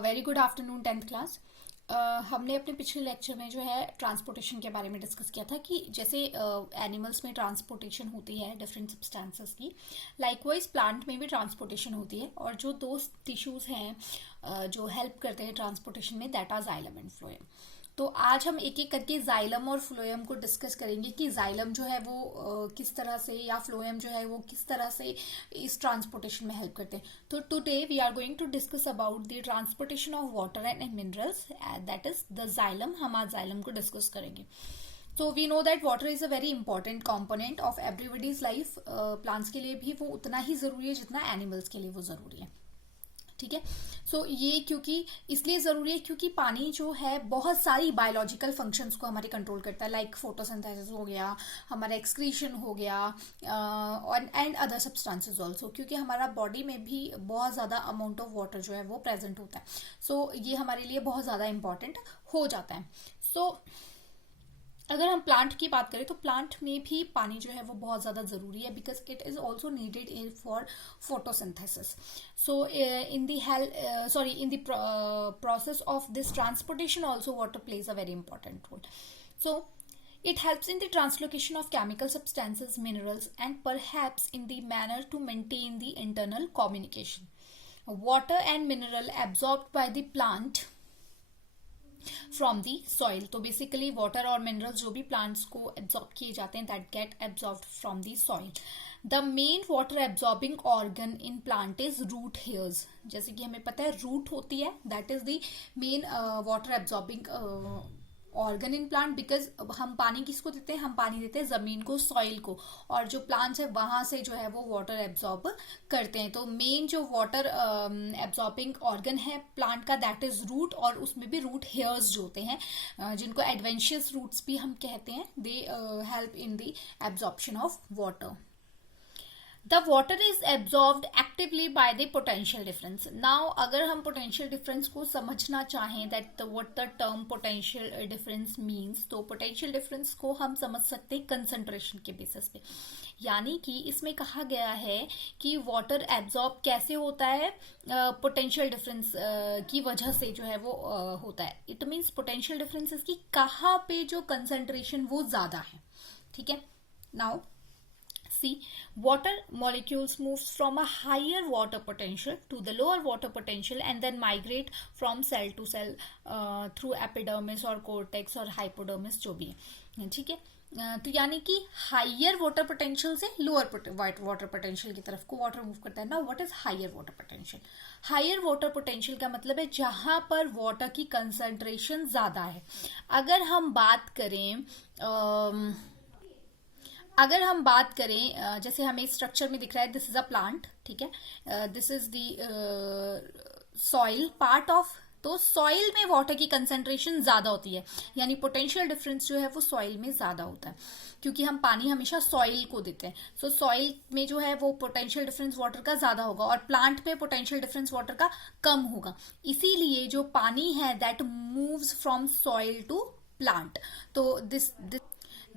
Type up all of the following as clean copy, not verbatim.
Very good afternoon 10th class. हमने अपने पिछले लेक्चर में जो है ट्रांसपोर्टेशन के बारे में डिस्कस किया था कि जैसे एनिमल्स में ट्रांसपोर्टेशन होती है डिफरेंट सब्सटेंसेस की, लाइकवाइज प्लांट में भी ट्रांसपोर्टेशन होती है। और जो दो टिश्यूज हैं जो हेल्प करते हैं ट्रांसपोर्टेशन में, that are xylem and phloem. तो आज हम एक एक करके जाइलम और फ्लोएम को डिस्कस करेंगे कि जाइलम जो है वो किस तरह से, या फ्लोएम जो है वो किस तरह से इस ट्रांसपोर्टेशन में हेल्प करते हैं। तो today we are going to discuss about the transportation of water and minerals, that is the xylem. हम आज जाइलम को डिस्कस करेंगे। तो we know that water is a very important component of everybody's life. Plants के लिए भी वो उतना ही जरूरी है जितना एनिमल्स के लिए वो जरूरी है। ठीक है। सो ये क्योंकि इसलिए जरूरी है क्योंकि पानी जो है बहुत सारी बायोलॉजिकल फंक्शंस को हमारे कंट्रोल करता है, लाइक फोटोसिंथेसिस हो गया, हमारा एक्सक्रीशन हो गया, और एंड अदर सब्सटेंसेस ऑल्सो, क्योंकि हमारा बॉडी में भी बहुत ज्यादा अमाउंट ऑफ वाटर जो है वो प्रेजेंट होता है। सो ये हमारे लिए बहुत ज्यादा इंपॉर्टेंट हो जाता है। सो अगर हम प्लांट की बात करें तो प्लांट में भी पानी जो है वो बहुत ज़्यादा ज़रूरी है, because it is also needed in for photosynthesis. So in the process of this transportation also water plays a very important role. So it helps in the translocation of chemical substances, minerals, and perhaps in the manner to maintain the internal communication. Water and mineral absorbed by the plant from the soil. तो basically water और minerals जो भी plants को absorb किए जाते हैं, that get absorb from the soil. The main water absorbing organ in plant is root hairs. जैसे कि हमें पता है रूट होती है, that is the main water absorbing organ in plant. Because हम पानी किसको देते हैं? हम पानी देते हैं जमीन को, सॉइल को, और जो प्लांट्स है वहां से जो है वो वाटर एब्जॉर्ब करते हैं। तो मेन जो वाटर एब्जॉर्बिंग ऑर्गन है प्लांट का, दैट इज रूट, और उसमें भी रूट हेयर्स जो होते हैं, जिनको एडवेंशियस रूट्स भी हम कहते हैं, they help in the absorption of water. The water is absorbed actively by the potential difference. Now अगर हम potential difference को समझना चाहें, that what the term potential difference means, तो potential difference को हम समझ सकते हैं concentration के basis पे। यानी कि इसमें कहा गया है कि water absorb कैसे होता है, potential difference की वजह से जो है वो होता है। It means potential difference इसकी कहाँ पे जो concentration वो ज्यादा है। ठीक है। Now see, water molecules moves from a higher water potential to the lower water potential and then migrate from cell to cell through epidermis or cortex और hypodermis जो भी है। ठीक है। तो यानी कि हाइयर वाटर पोटेंशियल से लोअर वाटर पोटेंशियल की तरफ को वाटर मूव करता है। ना what is higher water potential? Higher water potential का मतलब है जहां पर वाटर की कंसंट्रेशन ज्यादा है। अगर हम बात करें जैसे हमें स्ट्रक्चर में दिख रहा है, दिस इज अ प्लांट। ठीक है। This is the soil part of. तो सॉइल में वाटर की कंसंट्रेशन ज्यादा होती है, यानी पोटेंशियल डिफरेंस जो है वो सॉइल में ज्यादा होता है, क्योंकि हम पानी हमेशा सॉइल को देते हैं। सो सॉइल में जो है वो पोटेंशियल डिफरेंस वाटर का ज्यादा होगा, और प्लांट में पोटेंशियल डिफरेंस वाटर का कम होगा। इसीलिए जो पानी है that moves from soil to plant. तो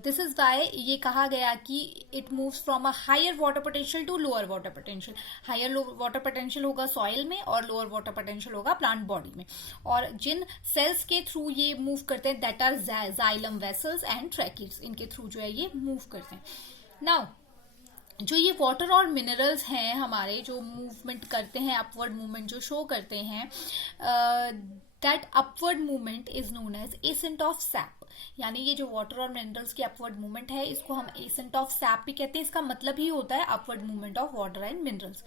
दिस इज वाई ये कहा गया कि it moves from a higher water potential to lower water potential. Higher water potential होगा सॉइल में और लोअर वाटर पोटेंशियल होगा प्लांट बॉडी में। और जिन सेल्स के थ्रू ये मूव करते हैं, that are xylem vessels and tracheids, इनके थ्रू जो है ये मूव करते हैं। नाउ जो ये वाटर और मिनरल्स हैं हमारे, जो मूवमेंट करते हैं, अपवर्ड मूवमेंट जो शो करते हैं, that upward movement is known as ascent of sap. यानी ये जो वाटर और मिनरल्स की अपवर्ड मूवमेंट है, इसको हम एसेंट ऑफ सैप भी कहते हैं। इसका मतलब ही होता है upward movement of water and minerals.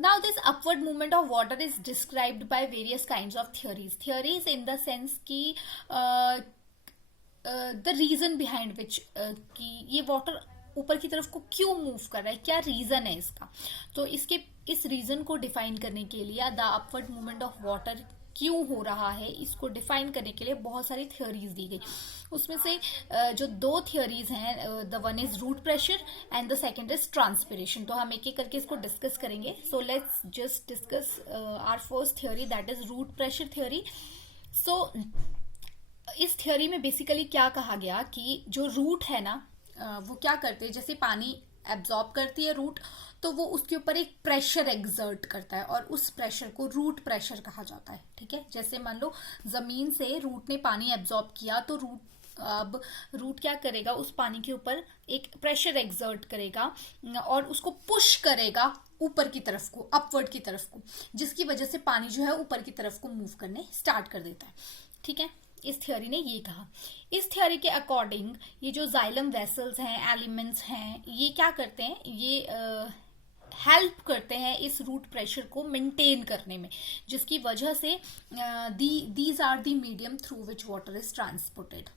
Now this upward movement of water is described by various kinds of theories. Theories in the sense कि the reason behind which कि ये water ऊपर की तरफ को क्यों मूव कर रहा है, क्या रीजन है इसका। तो इस रीजन को डिफाइन करने के लिए, the upward movement of water क्यों हो रहा है, इसको डिफाइन करने के लिए बहुत सारी थ्योरीज दी गई। उसमें से जो दो थ्योरीज हैं, the one is root pressure and the second is transpiration. तो हम एक एक करके इसको डिस्कस करेंगे। So let's just discuss our first theory, that is root pressure theory. So इस थ्योरी में बेसिकली क्या कहा गया कि जो रूट है ना, वो क्या करते हैं, जैसे पानी एब्जॉर्ब करती है रूट, तो वो उसके ऊपर एक प्रेशर एग्जर्ट करता है और उस प्रेशर को रूट प्रेशर कहा जाता है। ठीक है, जैसे मान लो जमीन से रूट ने पानी एब्जॉर्ब किया, तो अब रूट क्या करेगा, उस पानी के ऊपर एक प्रेशर एग्जर्ट करेगा और उसको पुश करेगा ऊपर की तरफ को, अपवर्ड की तरफ को, जिसकी वजह से पानी जो है ऊपर की तरफ को मूव करने स्टार्ट कर देता है। ठीक है, इस थ्योरी ने ये कहा। इस थ्योरी के अकॉर्डिंग ये जो जाइलम वेसल्स हैं, एलिमेंट्स हैं, ये क्या करते हैं, ये हेल्प करते हैं इस रूट प्रेशर को मेंटेन करने में, जिसकी वजह से these are the medium through which water is transported.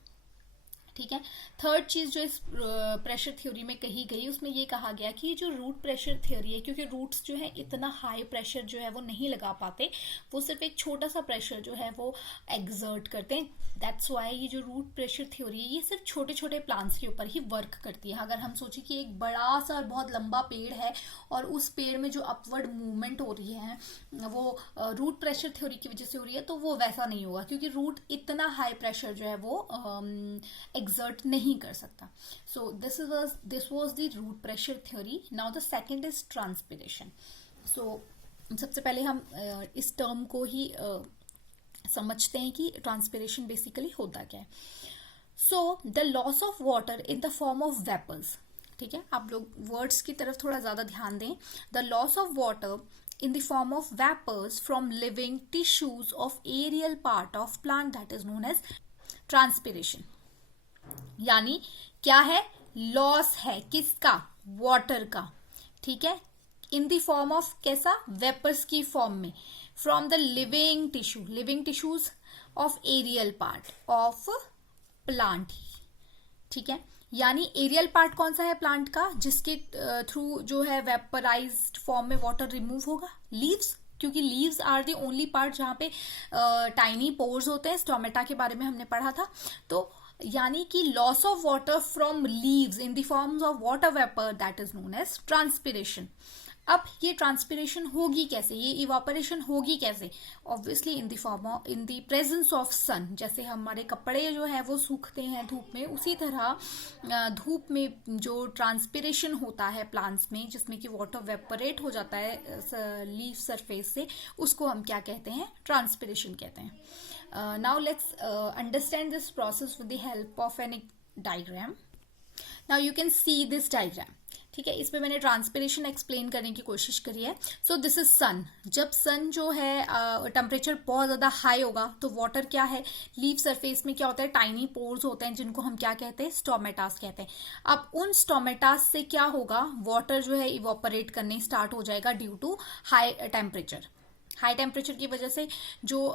ठीक है, थर्ड चीज जो इस प्रेशर थ्योरी में कही गई, उसमें ये कहा गया कि जो रूट प्रेशर थ्योरी है, क्योंकि रूट्स जो है इतना हाई प्रेशर जो है वो नहीं लगा पाते, वो सिर्फ एक छोटा सा प्रेशर जो है वो एग्जर्ट करते हैं। दैट्स वाई ये जो रूट प्रेशर थ्योरी है ये सिर्फ छोटे छोटे प्लांट्स के ऊपर ही वर्क करती है। अगर हम सोचें कि एक बड़ा सा बहुत लंबा पेड़ है और उस पेड़ में जो अपवर्ड मूवमेंट हो रही है वो रूट प्रेशर थ्योरी की वजह से हो रही है, तो वो वैसा नहीं होगा, क्योंकि रूट इतना हाई प्रेशर जो है वो exert नहीं कर सकता। So this was the root pressure theory. Now the second is transpiration. So सबसे पहले हम इस टर्म को ही समझते हैं कि ट्रांसपिरेशन बेसिकली होता क्या है। So the loss of water in the form of vapours. ठीक है, आप लोग वर्ड्स की तरफ थोड़ा ज्यादा ध्यान दें। The loss of water in the form of vapors from living tissues of aerial part of plant that is known as transpiration. यानी क्या है, लॉस है किसका, वाटर का। ठीक है, इन द फॉर्म ऑफ कैसा, वेपर्स की फॉर्म में, from the living tissues of aerial part of plant. ठीक है, यानी एरियल पार्ट कौन सा है प्लांट का, जिसके थ्रू जो है वेपराइज्ड फॉर्म में वाटर रिमूव होगा, लीव्स, क्योंकि leaves are the only part जहां पे टाइनी पोर्स होते हैं। स्टोमेटा के बारे में हमने पढ़ा था। तो यानी कि loss of water from leaves in the forms of water vapour, that is known as transpiration. अब ये ट्रांसपिरेशन होगी कैसे, ये इवापोरेशन होगी कैसे, obviously in the form of, in the presence of sun. जैसे हमारे कपड़े जो है वो सूखते हैं धूप में, उसी तरह धूप में जो ट्रांसपिरेशन होता है प्लांट्स में, जिसमें कि वाटर वेपरेट हो जाता है लीफ सरफेस से, उसको हम क्या कहते हैं, ट्रांसपिरेशन कहते हैं। Now let's understand this process with the help of an diagram. Now you can see this diagram. ठीक है, इसमें मैंने ट्रांसपिरेशन एक्सप्लेन करने की कोशिश करी है। सो दिस इज सन। जब सन जो है टेम्परेचर बहुत ज्यादा हाई होगा तो वाटर क्या है, लीफ सरफेस में क्या होता है, टाइनी पोर्स होते हैं, जिनको हम क्या कहते हैं, स्टोमेटास कहते हैं। अब उन स्टोमेटास से क्या होगा, वाटर जो है इवोपरेट करने स्टार्ट हो जाएगा due to high temperature. High temperature की वजह से जो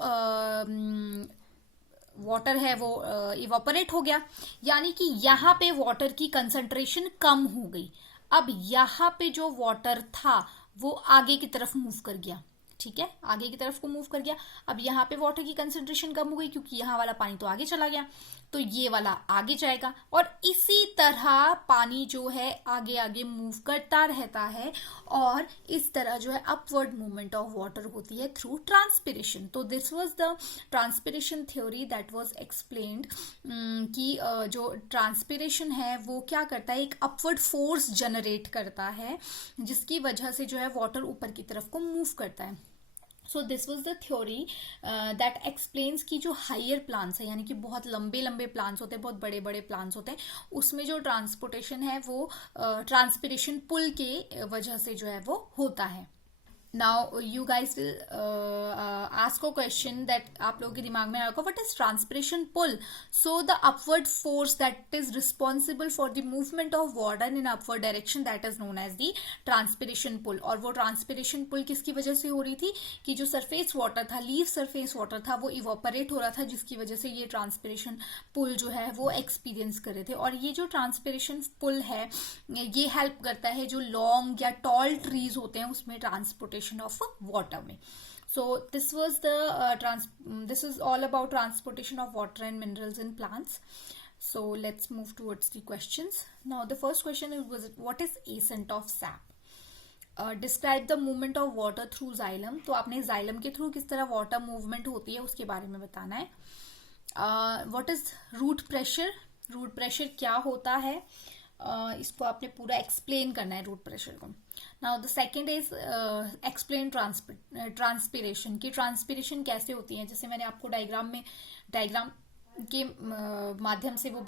वाटर है वो इवापोरेट हो गया, यानी कि यहाँ पे वाटर की कंसंट्रेशन कम हो गई। अब यहाँ पे जो वाटर था वो आगे की तरफ मूव कर गया। ठीक है, आगे की तरफ को मूव कर गया। अब यहाँ पे वाटर की कंसंट्रेशन कम हो गई, क्योंकि यहाँ वाला पानी तो आगे चला गया, तो ये वाला आगे जाएगा, और इसी तरह पानी जो है आगे आगे मूव करता रहता है, और इस तरह जो है अपवर्ड मूवमेंट ऑफ वाटर होती है थ्रू ट्रांसपिरेशन। तो this was the transpiration theory that was explained कि जो ट्रांसपिरेशन है वो क्या करता है, एक अपवर्ड फोर्स जनरेट करता है, जिसकी वजह से जो है वाटर ऊपर की तरफ को मूव करता है। So this was the theory that explains कि जो हायर प्लांट्स है, यानी कि बहुत लंबे लंबे प्लांट्स होते हैं, बहुत बड़े बड़े प्लांट्स होते हैं, उसमें जो ट्रांसपोर्टेशन है वो ट्रांसपिरेशन पुल के वजह से जो है वो होता है। Now you guys will ask a question that आप लोगों के दिमाग में आएगा, what is transpiration pull? So the upward force that is responsible for the movement of water in upward direction, that is known as the transpiration pull. और वो transpiration pull किसकी वजह से हो रही थी, कि जो सरफेस वाटर था, लीफ सरफेस वाटर था, वो इवोपरेट हो रहा था, जिसकी वजह से ये ट्रांसपिरेशन पुल जो है वो एक्सपीरियंस कर रहे थे। और ये जो ट्रांसपिरेशन पुल है ये हेल्प करता है जो लॉन्ग या टॉल ट्रीज होते हैं उसमें ट्रांसपोर्टेशन of water में। So this was the this is all about transportation of water and minerals in plants. So let's move towards the questions. Now the first question is, what is ascent of sap? Describe the movement of water through xylem. तो आपने xylem के through किस तरह water movement होती है उसके बारे में बताना है। What is root pressure? root pressure क्या होता है? इसको आपने पूरा एक्सप्लेन करना है रूट प्रेशर को। Now the second is explain transpiration की ट्रांसपिरेशन कैसे होती है, जैसे मैंने आपको डायग्राम के माध्यम से वो